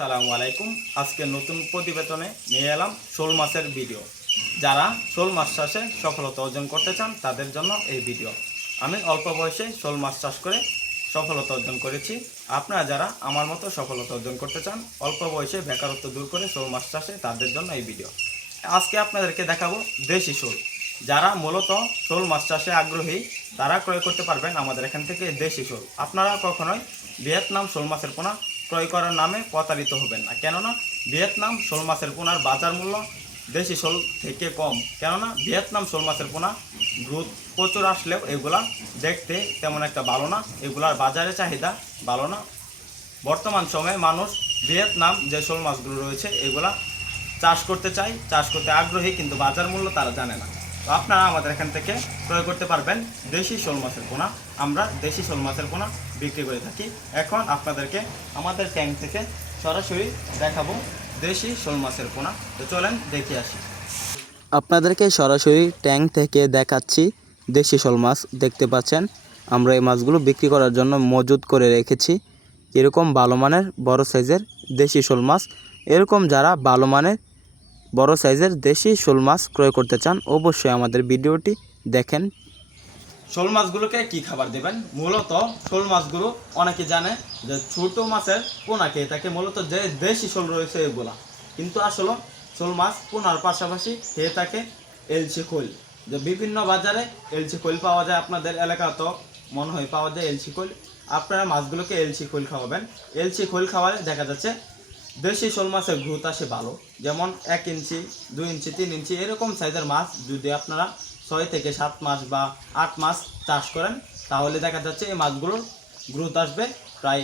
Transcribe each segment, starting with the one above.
আসসালামু আলাইকুম। আজকে নতুন প্রতিবেদনে নিয়ে এলাম শোল মাছের ভিডিও। যারা শোল মাছ চাষে সফলতা অর্জন করতে চান তাদের জন্য এই ভিডিও। আমি অল্প বয়সে শোল মাছ চাষ করে সফলতা অর্জন করেছি। আপনারা যারা আমার মতো সফলতা অর্জন করতে চান, অল্প বয়সে বেকারত্ব দূর করে শোল মাছ চাষে, তাদের জন্য এই ভিডিও। আজকে আপনাদেরকে দেখাবো দেশি শোল। যারা মূলত শোল মাছ চাষে আগ্রহী তারা ক্রয় করতে পারবেন আমাদের এখান থেকে দেশি শোল। আপনারা কখনোই ভিয়েতনাম শোল মাছের পোনা ক্রয় করার নামে প্রতারিত হবেন না, কেননা ভিয়েতনাম শোল মাছের পোনার বাজার মূল্য দেশি শোল থেকে কম। কেননা ভিয়েতনাম শোল মাছের পোনা গ্রোথ প্রচুর আসলেও এগুলা দেখতে তেমন একটা ভালো না, এগুলার বাজারে চাহিদা ভালো না। বর্তমান সময়ে মানুষ ভিয়েতনাম যে শোল মাছগুলো রয়েছে এগুলা চাষ করতে চায়, চাষ করতে আগ্রহী, কিন্তু বাজার মূল্য তারা জানে না। তো আপনারা আমাদের এখান থেকে ক্রয় করতে পারবেন দেশি শোল মাছের পোনা। আমরা দেশি শোল মাছের পোনা বিক্রি করে থাকি। এখন আপনাদেরকে আমাদের ট্যাঙ্ক থেকে সরাসরি দেখাবো দেশি শোল মাছের পোনা। তো চলেন দেখে আসি। আপনাদেরকে সরাসরি ট্যাঙ্ক থেকে দেখাচ্ছি দেশি শোল মাছ। দেখতে পাচ্ছেন আমরা এই মাছগুলো বিক্রি করার জন্য মজুত করে রেখেছি। এরকম ভালো মানের বড় সাইজের দেশি শোল মাছ, এরকম যারা ভালো মানের বড় সাইজের দেশি শোল মাছ ক্রয় করতে চান অবশ্যই আমাদের ভিডিওটি দেখেন। শোল মাছগুলোকে কি খাবার দেবেন? মূলত শোল মাছগুলো অনেকে জানে যে ছোট মাছের পোনা খেয়ে থাকে, মূলত যে দেশি শোল রয়েছে এগুলা, কিন্তু আসলে শোল মাছ পোনার পাশাপাশি খেয়ে থাকে এলচি খোল। যে বিভিন্ন বাজারে এলচি খোল পাওয়া যায়, আপনাদের এলাকাতেও মনে হয় পাওয়া যায় এলচি খোল। আপনারা মাছগুলোকে এলচি খোল খাওয়াবেন। এলচি খোল খাওয়ালে দেখা যাচ্ছে দেশি শোল মাছের গ্রোথ আসে ভালো। যেমন 1 ইঞ্চি, 2 ইঞ্চি, 3 ইঞ্চি এরকম সাইজের মাছ যদি আপনারা 6 থেকে 7 মাস বা 8 মাস চাষ করেন, তাহলে দেখা যাচ্ছে এই মাছগুলোর গ্রোথ আসবে প্রায়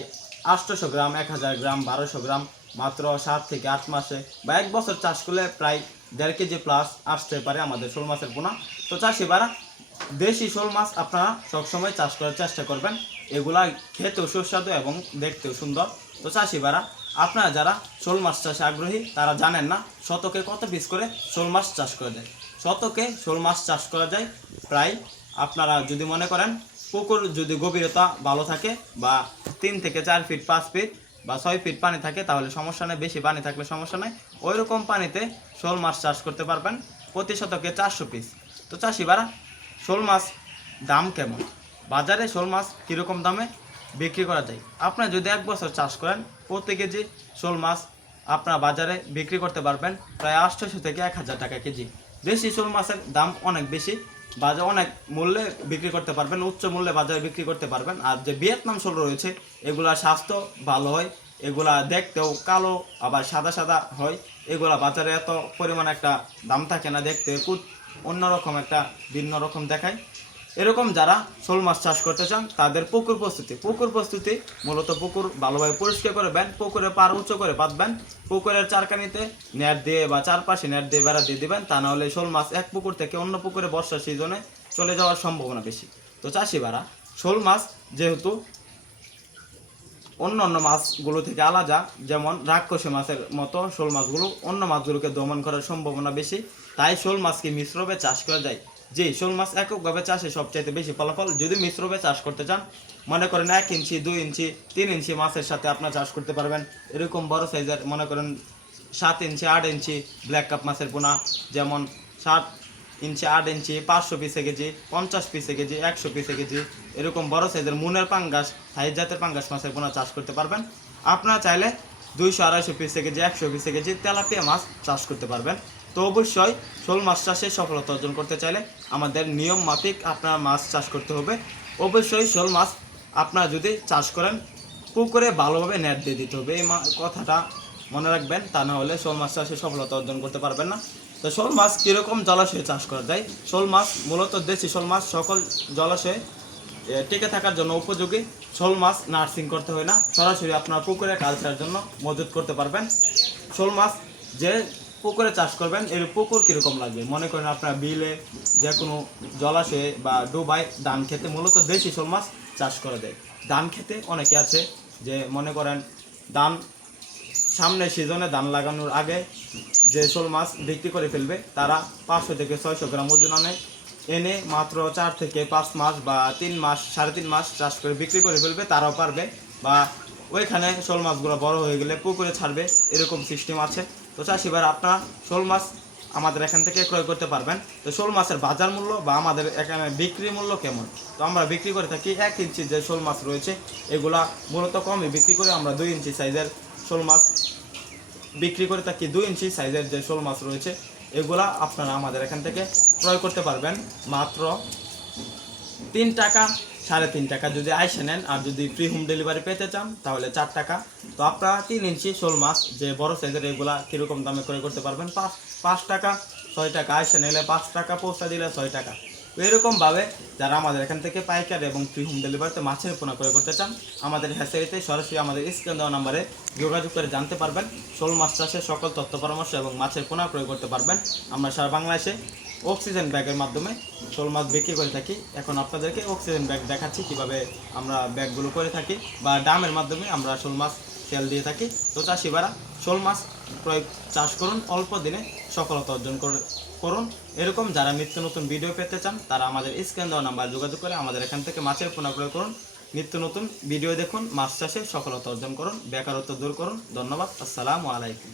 800 গ্রাম, 1000 গ্রাম, 1200 গ্রাম মাত্র 7 থেকে 8 মাসে। বা 1 বছর চাষ করলে প্রায় 1.5 কেজি প্লাস আসতে পারে আমাদের শোল মাছের পোনা। তো চাষিবারা দেশি শোল মাছ আপনারা সবসময় চাষ করার চেষ্টা করবেন। এগুলা খেতেও সুস্বাদু এবং দেখতেও সুন্দর। তো চাষিবারা আপনারা যারা শোল মাছ চাষে আগ্রহী তারা জানেন না শতকে কত পিস করে শোল মাছ চাষ করা যায়। শতকে শোল মাছ চাষ করা যায় প্রায়, আপনারা যদি মনে করেন পুকুর যদি গভীরতা ভালো থাকে বা 3 থেকে 4 ফিট, 5 ফিট বা 6 ফিট পানি থাকে তাহলে সমস্যা নেই, বেশি পানি থাকলে সমস্যা নেই। ওই রকম পানিতে শোল মাছ চাষ করতে পারবেন প্রতি শতকে 400 পিস। তো চাষিবারা শোল মাছ দাম কেমন, বাজারে শোল মাছ কীরকম দামে বিক্রি করা যায়? আপনারা যদি 1 বছর চাষ করেন প্রতি কেজি শোল মাছ আপনারা বাজারে বিক্রি করতে পারবেন প্রায় 800 থেকে 1000 টাকা কেজি। দেশি শোল মাছের দাম অনেক বেশি, বাজারে অনেক মূল্যে বিক্রি করতে পারবেন, উচ্চ মূল্যে বাজারে বিক্রি করতে পারবেন। আর যে ভিয়েতনাম শোল রয়েছে এগুলা স্বাস্থ্য ভালো হয়, এগুলা দেখতেও কালো আবার সাদা সাদা হয়। এগুলা বাজারে এত পরিমাণ একটা দাম থাকে না, দেখতে খুব অন্যরকম একটা ভিন্ন রকম দেখায়। এরকম যারা শোল মাছ চাষ করতে চান তাদের পুকুর প্রস্তুতি মূলত পুকুর ভালোভাবে পরিষ্কার করবেন, পুকুরে পার উঁচু করে বাঁধবেন, পুকুরের চারকানিতে নেট দিয়ে বা চারপাশে নেট দিয়ে বেড়া দিয়ে দিবেন। তা নাহলে শোল মাছ এক পুকুর থেকে অন্য পুকুরে বর্ষার সিজনে চলে যাওয়ার সম্ভাবনা বেশি। তো চাষিবারা শোল মাছ যেহেতু অন্য অন্য মাছগুলো থেকে আলাদা, যেমন রাক্ষসী মাছের মতো শোল মাছগুলো অন্য মাছগুলোকে দমন করার সম্ভাবনা বেশি, তাই শোল মাছকে মিশ্রভাবে চাষ করা যায়। যে শোল মাছ এককভাবে চাষে সবচাইতে বেশি ফলাফল। যদি মিশ্রভাবে চাষ করতে চান, মনে করেন 1 ইঞ্চি, 2 ইঞ্চি, 3 ইঞ্চি মাছের সাথে আপনার চাষ করতে পারবেন। এরকম বড় সাইজের মনে করেন 7 ইঞ্চি, 8 ইঞ্চি ব্ল্যাক কাপ মাছের পোনা, যেমন 7 ইঞ্চি, 8 ইঞ্চি 500 পিসে কেজি, 50 পিসে কেজি, 100 পিসে কেজি এরকম বড় সাইজের মুনের পাঙ্গাস, থাই জাতের পাঙ্গাস মাছের পোনা চাষ করতে পারবেন। আপনারা চাইলে 200-250 পিসে কেজি, 100 পিসে কেজি তেলাপিয়া মাছ চাষ করতে পারবেন। তো অবশ্যই শোল মাছ চাষে সফলতা অর্জন করতে চাইলে আমাদের নিয়ম মাফিক আপনার মাছ চাষ করতে হবে। অবশ্যই শোল মাছ আপনারা যদি চাষ করেন পুকুরে ভালোভাবে নেট দিয়ে দিতে হবে, এই কথাটা মনে রাখবেন, তা না হলে শোল মাছ চাষে সফলতা অর্জন করতে পারবেন না। তো শোল মাছ কীরকম জলাশয়ে চাষ করা যায়? শোল মাছ মূলত দেশি শোল মাছ সকল জলাশয়ে টিকে থাকার জন্য উপযোগী। শোল মাছ নার্সিং করতে হয় না, সরাসরি আপনার পুকুরে কালচারের জন্য মজুত করতে পারবেন। শোল মাছ যে পুকুরে চাষ করবেন এর পুকুর কীরকম লাগবে, মনে করেন আপনার বিলে যে কোনো জলাশয়ে বা ডোবায় ধান খেতে মূলত দেশি শোল মাছ চাষ করা যায়। ধান খেতে অনেকে আছে যে মনে করেন ধান সামনে সিজনে ধান লাগানোর আগে যে শোল মাছ বিক্রি করে ফেলবে, তারা 500 থেকে 600 গ্রাম ওজন এনে মাত্র 4 থেকে 5 মাস বা 3 মাস, 3.5 মাস চাষ করে বিক্রি করে ফেলবে, তারাও পারবে। বা ওইখানে শোল মাছগুলো বড় হয়ে গেলে পুকুরে ছাড়বে, এরকম সিস্টেম আছে। তো চাষি ভাইরা আপনারা শোল মাছ আমাদের এখান থেকে ক্রয় করতে পারবেন। তো শোল মাছের বাজার মূল্য বা আমাদের এখানে বিক্রি মূল্য কেমন? তো আমরা বিক্রি করে থাকি 1 ইঞ্চি যে শোল মাছ রয়েছে এগুলা মূলত কমই বিক্রি করে আমরা 2 ইঞ্চি সাইজের শোল মাছ বিক্রি করে থাকি। 2 ইঞ্চি সাইজের যে শোল মাছ রয়েছে এগুলা আপনারা আমাদের এখান থেকে ক্রয় করতে পারবেন মাত্র 3 টাকা 3.5 টাকা যদি আইসে নেন, আর যদি ফ্রি হোম ডেলিভারি পেতে চান তাহলে 4 টাকা। তো আপনারা 3 ইঞ্চি শোল মাছ যে বড় সাইজের এগুলা কীরকম দামে ক্রয় করতে পারবেন? 5 টাকা 6 টাকা, আইসে নিলে 5 টাকা, পৌঁছা দিলে 6 টাকা। তো এরকমভাবে যারা আমাদের এখান থেকে পাইকারি এবং ফ্রি হোম ডেলিভারিতে মাছের পোনা ক্রয় করতে চান আমাদের হ্যাচারিতে সরাসরি আমাদের স্ক্রিন দেওয়া নাম্বারে যোগাযোগ করে জানতে পারবেন। শোল মাছ চাষের সকল তথ্য পরামর্শ এবং মাছের পোনা ক্রয় করতে পারবেন। আমরা সারা বাংলাদেশে অক্সিজেন ব্যাগের মাধ্যমে শোল মাছ বিক্রি করে থাকি। এখন আপনাদেরকে অক্সিজেন ব্যাগ দেখাচ্ছি কিভাবে আমরা ব্যাগগুলো করে থাকি, বা ডামের মাধ্যমে আমরা শোল মাছ তেল দিয়ে থাকি। তো চাষিবারা শোল মাছ চাষ করুন, অল্প দিনে সফলতা অর্জন করুন। এরকম যারা নিত্য নতুন ভিডিও পেতে চান তারা আমাদের স্ক্রিন দেওয়া নাম্বার যোগাযোগ করে আমাদের এখান থেকে মাছের পোনা ক্রয় করুন। নিত্য নতুন ভিডিও দেখুন, মাছ চাষে সফলতা অর্জন করুন, বেকারত্ব দূর করুন। ধন্যবাদ। আসসালামু আলাইকুম।